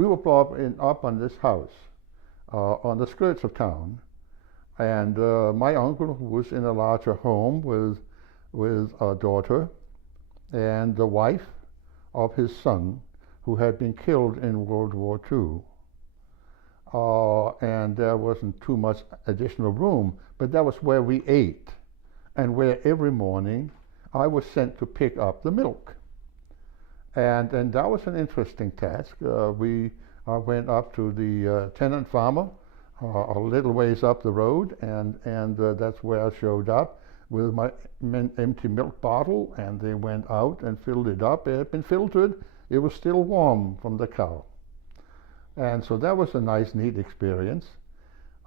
we were brought up on this house on the skirts of town, and my uncle was in a larger home with a daughter and the wife of his son, who had been killed in World War II. And there wasn't too much additional room, but that was where we ate, and where every morning I was sent to pick up the milk. And that was an interesting task. We went up to the tenant farmer a little ways up the road, and that's where I showed up with my empty milk bottle, and they went out and filled it up. It had been filtered. It was still warm from the cow. And so that was a nice, neat experience.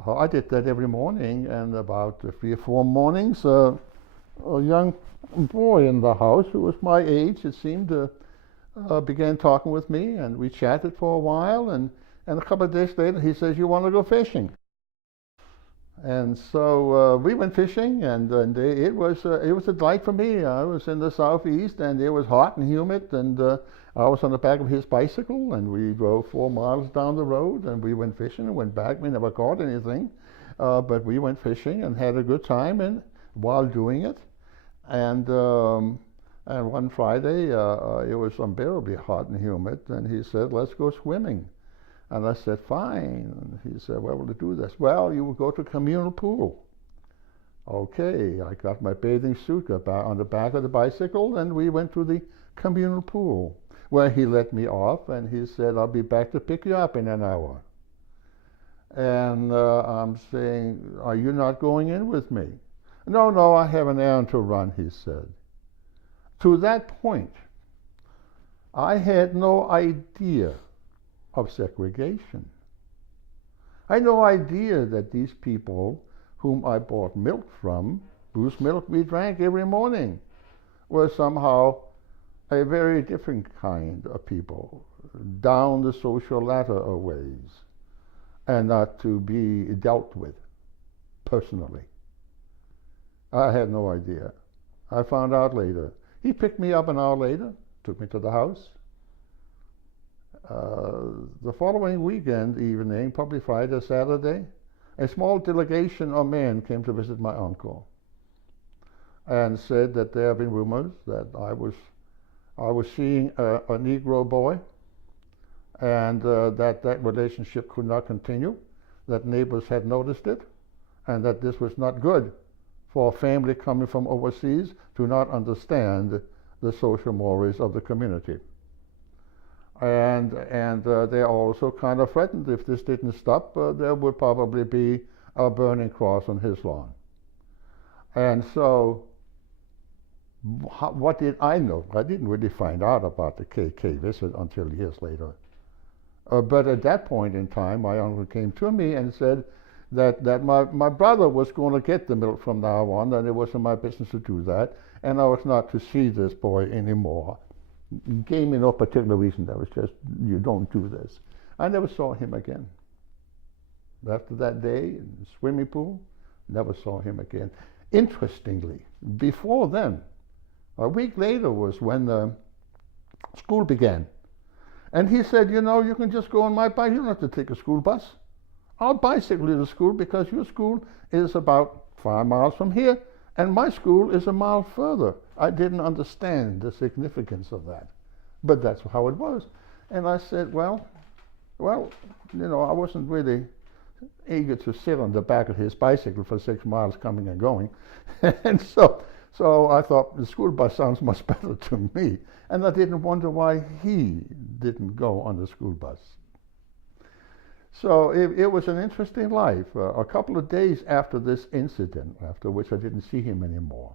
I did that every morning, and about 3 or 4 mornings, a young boy in the house who was my age, it seemed, began talking with me, and we chatted for a while, and a couple of days later he says, "You want to go fishing?" And so we went fishing, and it was a delight for me. I was in the southeast, and it was hot and humid, and I was on the back of his bicycle, and we drove 4 miles down the road, and we went fishing and went back. We never caught anything, but we went fishing and had a good time while doing it. And one Friday, it was unbearably hot and humid, and he said, "Let's go swimming." And I said, "Fine." And he said, "Where will you do this?" "Well, you will go to a communal pool." Okay, I got my bathing suit, got back on the back of the bicycle, and we went to the communal pool, where he let me off, and he said, "I'll be back to pick you up in an hour." And I'm saying, "Are you not going in with me?" No, I have an errand to run," he said. To that point, I had no idea of segregation. I had no idea that these people whom I bought milk from, whose milk we drank every morning, were somehow a very different kind of people, down the social ladder a ways, and not to be dealt with personally. I had no idea. I found out later. He picked me up an hour later, took me to the house. The following weekend evening, probably Friday or Saturday, a small delegation of men came to visit my uncle, and said that there have been rumors that I was seeing a Negro boy, and that relationship could not continue, that neighbors had noticed it, and that this was not good for a family coming from overseas to not understand the social mores of the community. And they also kind of threatened if this didn't stop, there would probably be a burning cross on his lawn. And so, what did I know? I didn't really find out about the KK visit until years later. But at that point in time, my uncle came to me and said that my brother was going to get the milk from now on, and it wasn't my business to do that, and I was not to see this boy anymore. Gave me no particular reason. That was just, "You don't do this." I never saw him again. After that day in the swimming pool, never saw him again. Interestingly, before then, a week later was when school began. And he said, "You know, you can just go on my bike. You don't have to take a school bus. I'll bicycle you to school because your school is about 5 miles from here, and my school is a mile further." I didn't understand the significance of that, but that's how it was. And I said, well, you know, I wasn't really eager to sit on the back of his bicycle for 6 miles coming and going. And so I thought the school bus sounds much better to me. And I didn't wonder why he didn't go on the school bus. So it was an interesting life. A couple of days after this incident, after which I didn't see him anymore,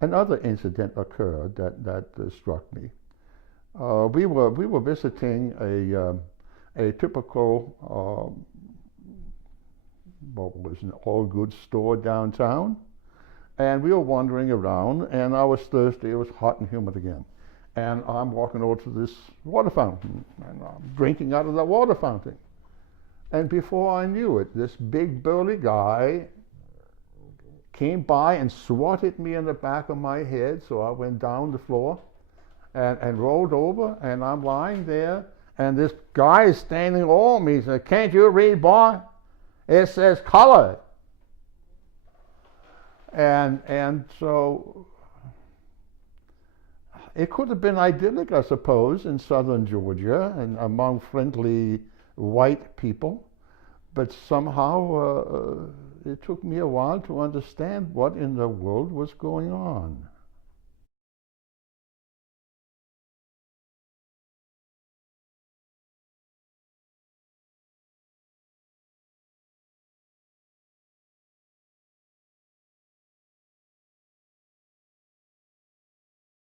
another incident occurred that struck me. We were visiting a typical what was an all goods store downtown, and we were wandering around, and I was thirsty. It was hot and humid again, and I'm walking over to this water fountain, and I'm drinking out of that water fountain. And before I knew it, this big burly guy came by and swatted me in the back of my head, so I went down the floor and rolled over, and I'm lying there, And this guy is standing over me. He said, "Can't you read, boy? It says colored." And so it could have been idyllic, I suppose, in southern Georgia and among friendly white people. But somehow it took me a while to understand what in the world was going on.